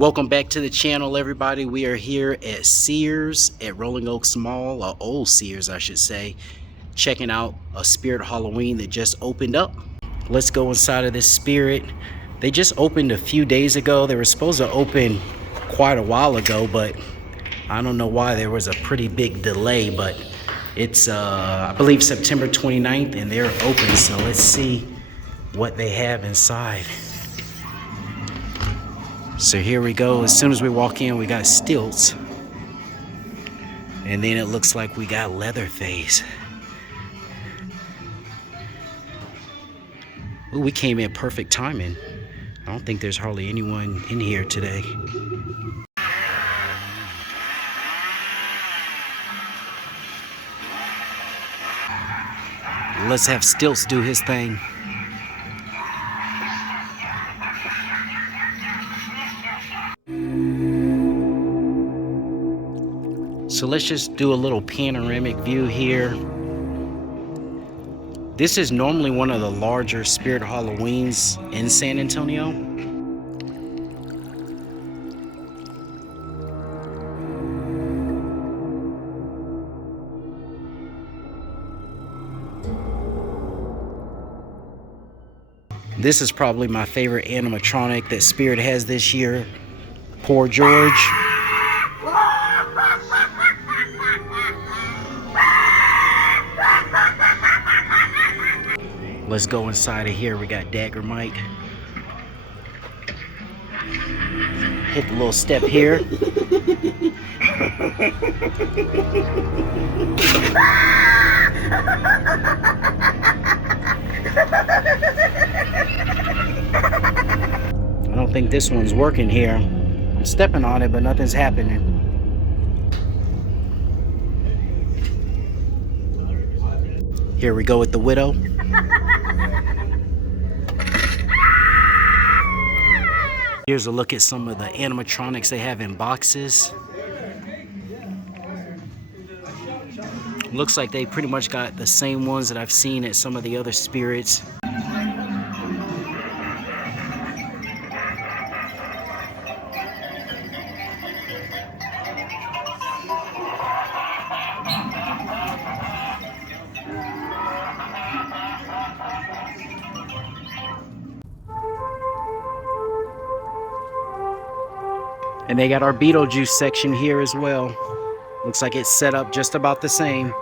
Welcome back to the channel, everybody. We are here at Sears at Rolling Oaks Mall, or old Sears I should say, checking out a Spirit Halloween that just opened up. Let's go inside of this Spirit. They just opened a few days ago. They were supposed to open quite a while ago, but I don't know why there was a pretty big delay. But it's I believe September 29th and they're open, so let's see what they have inside. So here we go. As soon as we walk in, we got Stilts. And then it looks like we got Leatherface. Ooh, we came in perfect timing. I don't think there's hardly anyone in here today. Let's have Stilts do his thing. So let's just do a little panoramic view here. This is normally one of the larger Spirit Halloweens in San Antonio. This is probably my favorite animatronic that Spirit has this year. Poor George. Let's go inside of here. We got Dagger Mike. Hit the little step here. I don't think this one's working here. I'm stepping on it, but nothing's happening. Here we go with the Widow. Here's a look at some of the animatronics they have in boxes. Looks like they pretty much got the same ones that I've seen at some of the other Spirits. And they got our Beetlejuice section here as well. Looks like it's set up just about the same.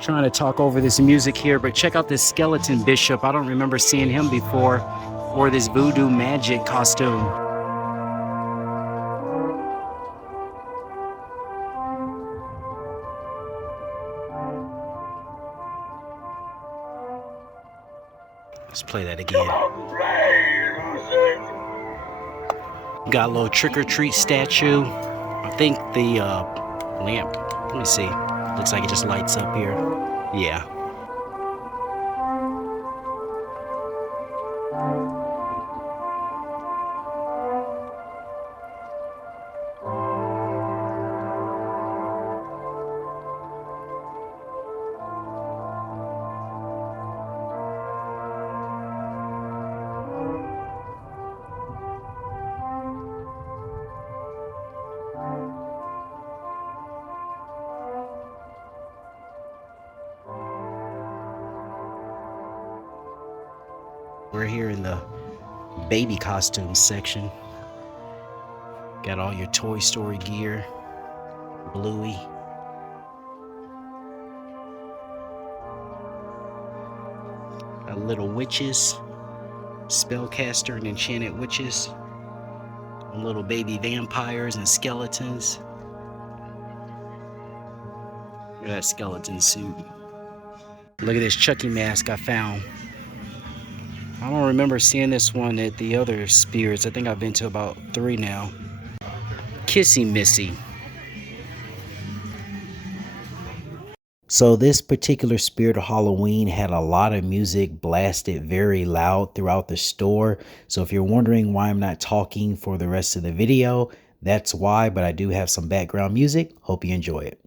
Trying to talk over this music here, but check out this skeleton bishop. I don't remember seeing him before, or this voodoo magic costume. Let's play that again. Got a little trick-or-treat statue. I think the lamp, let me see. Looks like it just lights up here. Yeah. We're here in the baby costumes section. Got all your Toy Story gear. Bluey. Got little witches. Spellcaster and enchanted witches. Little baby vampires and skeletons. Look at that skeleton suit. Look at this Chucky mask I found. I don't remember seeing this one at the other spirits. I think I've been to about 3 now. Kissy Missy. So this particular Spirit of Halloween had a lot of music blasted very loud throughout the store. So if you're wondering why I'm not talking for the rest of the video, that's why, but I do have some background music. Hope you enjoy it.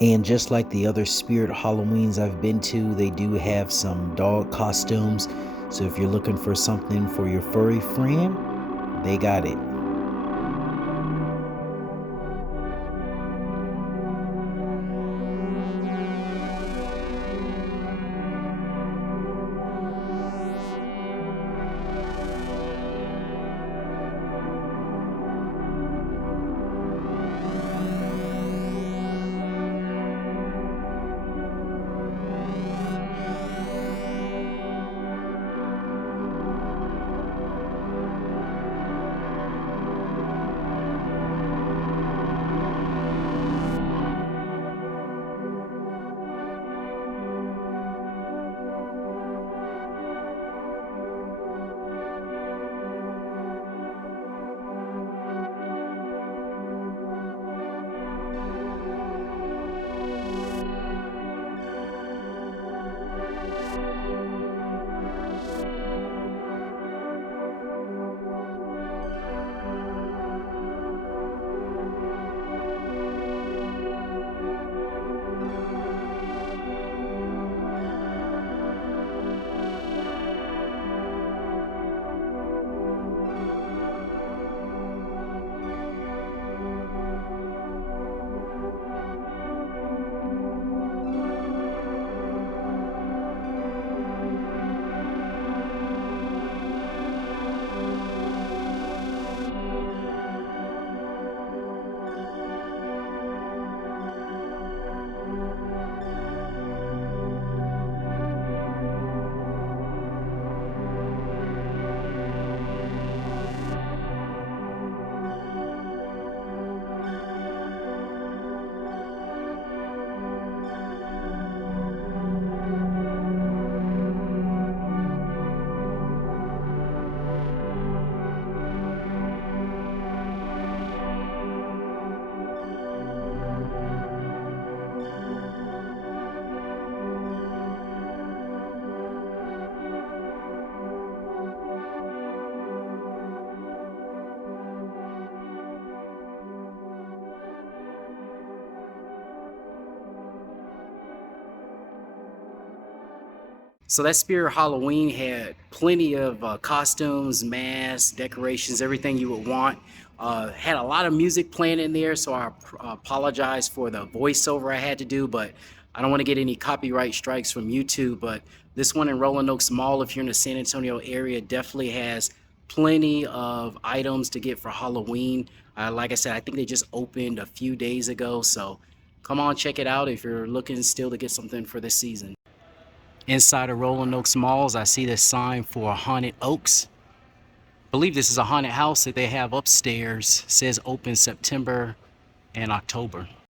And just like the other Spirit Halloweens I've been to, they do have some dog costumes. So if you're looking for something for your furry friend, they got it. So that Spirit Halloween had plenty of costumes, masks, decorations, everything you would want. Had a lot of music playing in there, so I apologize for the voiceover I had to do, but I don't want to get any copyright strikes from YouTube. But this one in Rolling Oaks Mall, if you're in the San Antonio area, definitely has plenty of items to get for Halloween. Like I said, I think they just opened a few days ago, so come on, check it out if you're looking still to get something for this season. Inside of Rolling Oaks Malls, I see this sign for Haunted Oaks. I believe this is a haunted house that they have upstairs. It says open September and October.